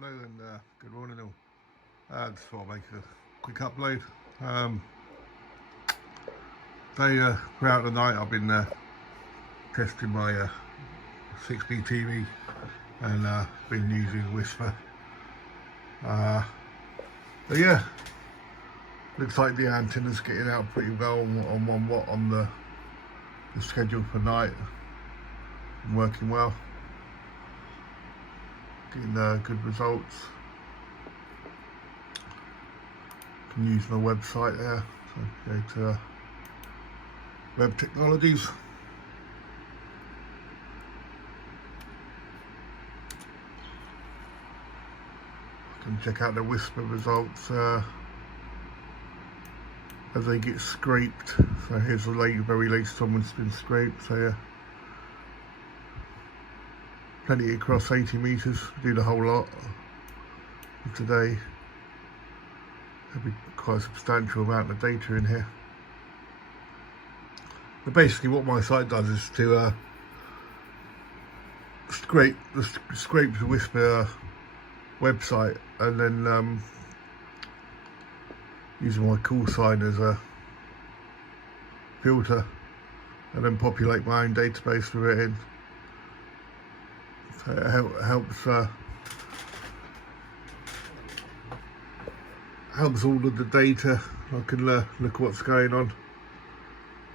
Hello and good morning all. Just thought I'd make a quick upload. Throughout the night I've been testing my 6B TV and been using Whisper. But yeah, looks like the antenna's getting out pretty well on 1 watt on the schedule for night. Working well. Getting good results. Can use my website there. So go to Webtechnologies. Can check out the Whisper results as they get scraped. So here's the very latest one that's been scraped. So yeah. Plenty across 80 meters, do the whole lot today. There'll be quite a substantial amount of data in here. But basically what my site does is to scrape the Whisper website and then using my call sign as a filter and then populate my own database with it in. So it helps all of the data. I can look at what's going on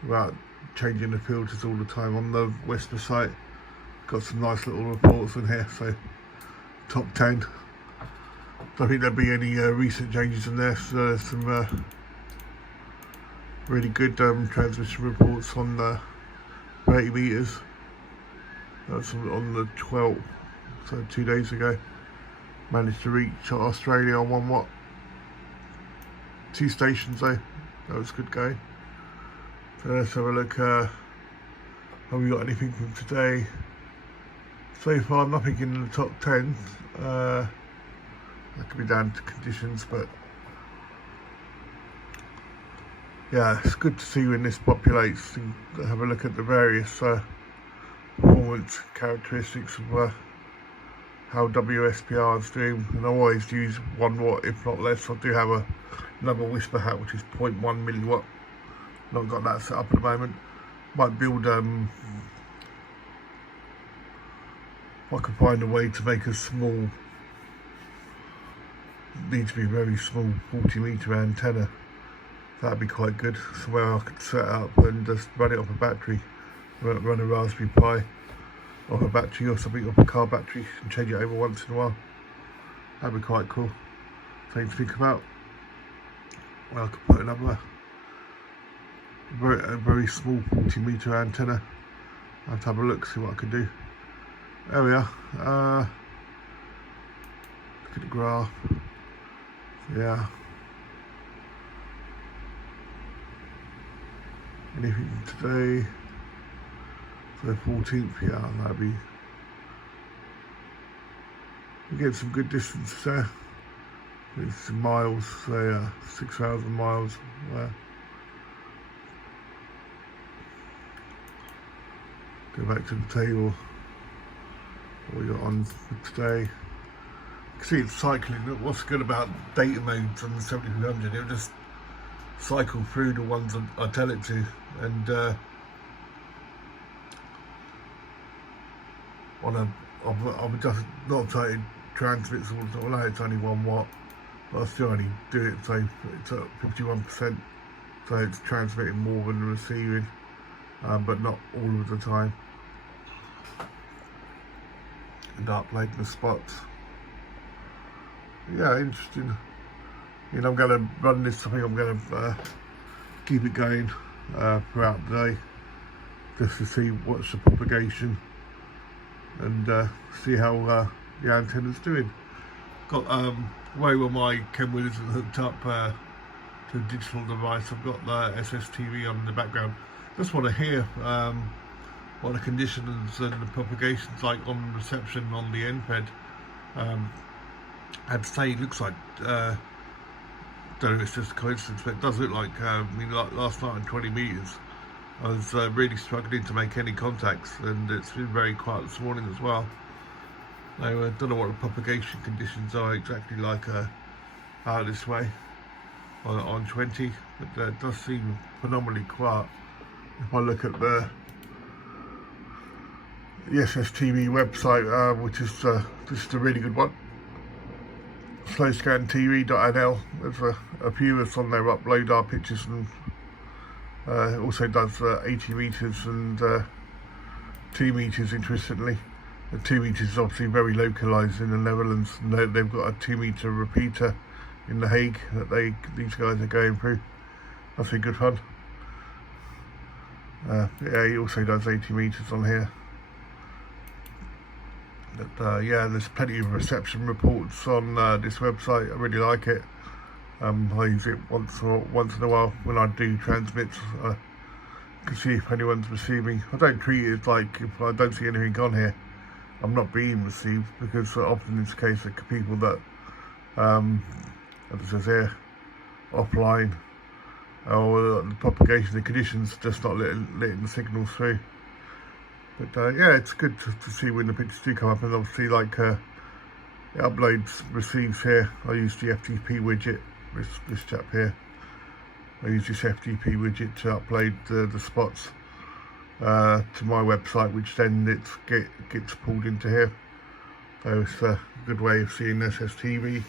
without changing the filters all the time on the Whisper site. Got some nice little reports in here, so top 10. Don't think there'll be any recent changes in there, so there's some really good transmission reports on 30 meters. That's on the 12th, so 2 days ago. Managed to reach Australia on 1 watt. 2 stations though, that was good going. So let's have a look. Have we got anything from today? So far nothing in the top 10. That could be down to conditions, but yeah, it's good to see when this populates and have a look at the various performance characteristics of how WSPR is doing. And I always use 1 watt, if not less. I do have another Whisper hat which is 0.1 milliwatt. Not got that set up at the moment. Might build if I can find a way to make a small, needs to be very small 40 meter antenna. That'd be quite good. Somewhere I could set up and just run it off a battery. Run a Raspberry Pi off a battery or something, off a car battery, and change it over once in a while. That'd be quite cool. Something to think about. Well, I could put another very small 40 meter antenna. I'll have to have a look, see what I can do. There we are. Look at the graph. Yeah. Anything today? So 14th, yeah, that'd be. We get some good distance there. It's some miles, so 6,000 miles there. Go back to the table. What we got on for today. You can see it's cycling. What's good about data modes on the 7300? It'll just cycle through the ones I tell it to, and I've just not trying to transmit all. Although it's only 1 watt, but I still only do it, so it's at 51%. So it's transmitting more than receiving, but not all of the time. And uploading the spots. Yeah, interesting. You know, I'm going to run this. I think I'm going to keep it going throughout the day, just to see what's the propagation and see how the antenna's doing. Got way where my Kenwood isn't hooked up to a digital device. I've got the SSTV on in the background. Just want to hear what the conditions and the propagation's like on reception on the NPED. I'd say it looks like, don't know if it's just a coincidence, but it does look like, like last night on 20 meters, I was really struggling to make any contacts, and it's been very quiet this morning as well. I don't know what the propagation conditions are exactly like out this way on 20, but it does seem phenomenally quiet. If I look at the SSTV website, which is just a really good one, slowscantv.nl, there's a few of us on there upload our pictures, and it also does 80 meters and 2 meters, interestingly. The 2 meters is obviously very localised in the Netherlands, and they've got a 2 meter repeater in The Hague that these guys are going through. That's been good fun. Yeah, he also does 80 meters on here. But yeah, there's plenty of reception reports on this website. I really like it. I use it once in a while when I do transmits. I can see if anyone's receiving. I don't treat it like, if I don't see anything on here, I'm not being received, because often it's the case that people that, as it says here, offline, or the propagation of conditions just not letting the signals through. But yeah, it's good to see when the pictures do come up, and obviously like it uploads, receives here. I use the FTP widget, this chap here. I use this FTP widget to upload the spots to my website, which then gets pulled into here. So it's a good way of seeing SSTV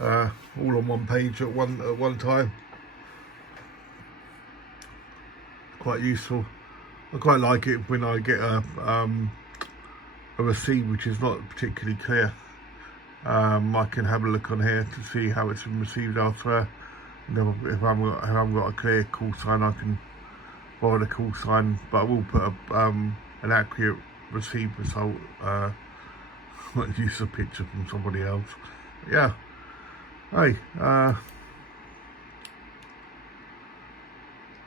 all on one page at one time. Quite useful. I quite like it when I get a receipt which is not particularly clear. I can have a look on here to see how it's been received elsewhere. And if I haven't got a clear call sign, I can borrow the call sign, but I will put an accurate receipt result. Use a picture from somebody else. But yeah. Hey,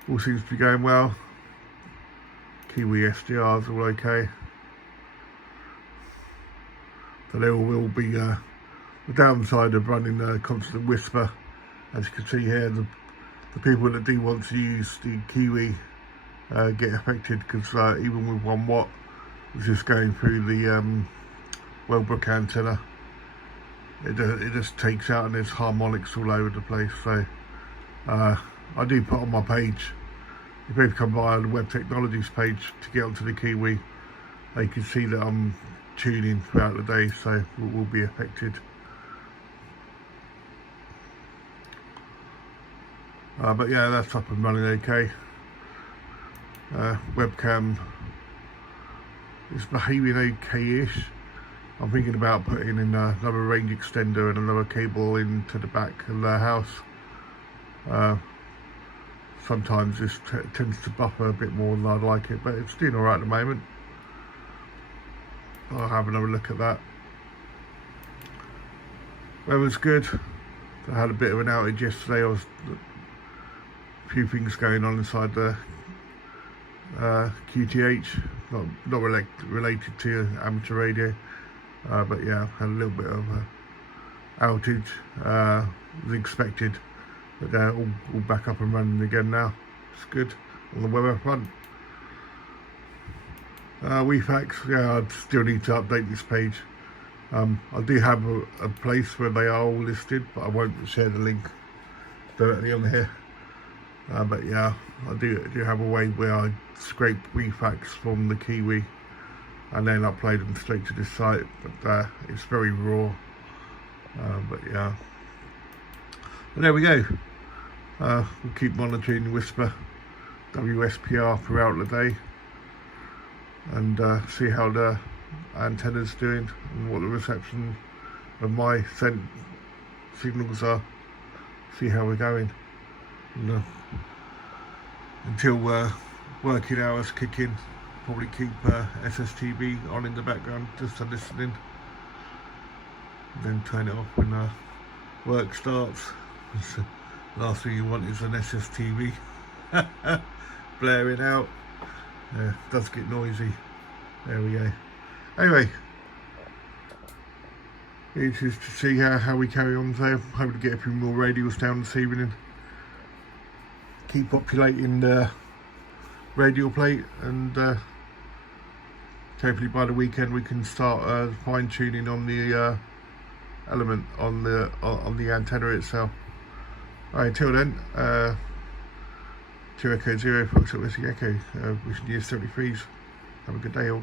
all seems to be going well. KiwiSDR is all okay. So there will be the downside of running a constant whisper. As you can see here, the people that do want to use the Kiwi get affected, because even with 1 watt, it's just going through the Wellbrook antenna. It just takes out, and there's harmonics all over the place. So I do put on my page, if people come by on the Webtechnologies page to get onto the Kiwi, they can see that I'm tuning throughout the day, so we'll be affected. But yeah, that's up and running okay. Webcam is behaving okay-ish. I'm thinking about putting in another range extender and another cable into the back of the house. Sometimes this tends to buffer a bit more than I'd like it, but it's doing alright at the moment. I'll have another look at that. Weather's good. I had a bit of an outage yesterday. A few things going on inside the QTH, not related to amateur radio, but yeah, had a little bit of outage. Was expected, but they're all back up and running again now. It's good on the weather front. WeFax, yeah, I still need to update this page. I do have a place where they are all listed, but I won't share the link directly on here. But yeah, I do have a way where I scrape WeFax from the Kiwi and then upload them straight to this site, but it's very raw. But yeah, but there we go. We'll keep monitoring Whisper WSPR throughout the day, and see how the antenna's doing and what the reception of my sent signals are. See how we're going. And, until working hours kick in, probably keep SSTV on in the background just to listening, then turn it off when work starts. Last thing you want is an SSTV blaring out. It does get noisy. There we go. Anyway, it's just to see how we carry on today. Hoping to get a few more radials down this evening. Keep populating the radial plate and hopefully by the weekend we can start fine tuning on the element on the antenna itself. Alright, until then, 2 Echo 0 Fox at Whiskey Echo, wishing you 73s. Have a good day all.